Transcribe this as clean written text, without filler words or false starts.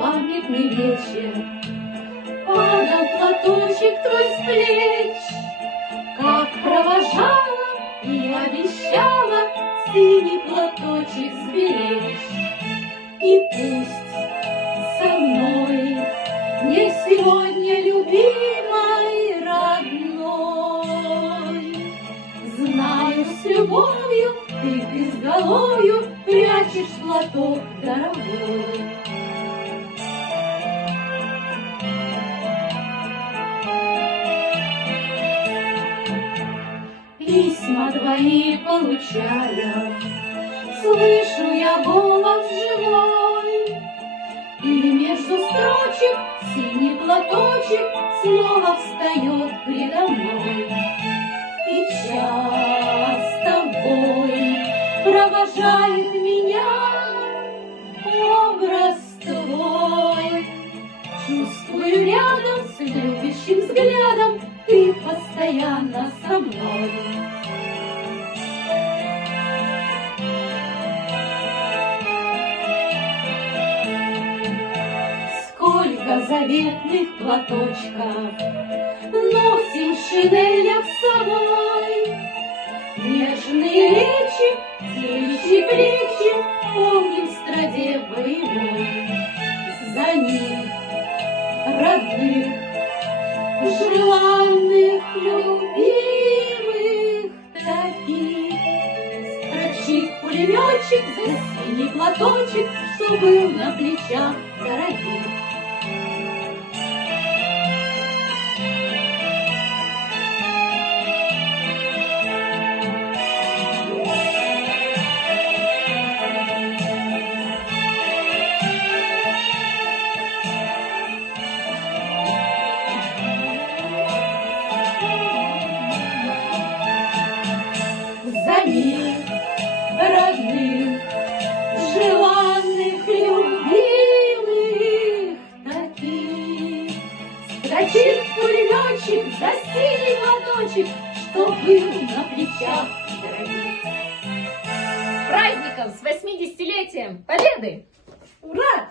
памятный вечер. Падал платочек твой с плеч, как провожала и обещала синий платочек сберечь. И пусть со мной мне сегодня, любимой, родной, знаю, с любовью ты безголовью прячешь платок дорогой. Письма твои получая, слышу я голос живой, и между строчек синий платочек снова встает предо мной. И часто бой провожает меня образ твой. Чувствую рядом с любящим взглядом ты постоянно со мной. Сколько заветных платочков носим в шинелях с собой, нежные речи, девичьи плечи помним в страде боевой. За них родных, желанных, любимых таких строчит пулеметчик за синий платочек, что был на плечах дорогих. За них родных, желанных, любимых таких строчит пулеметчик за синий платочек, что был на плечах дорогих. С праздником, с 80-летием Победы! Ура!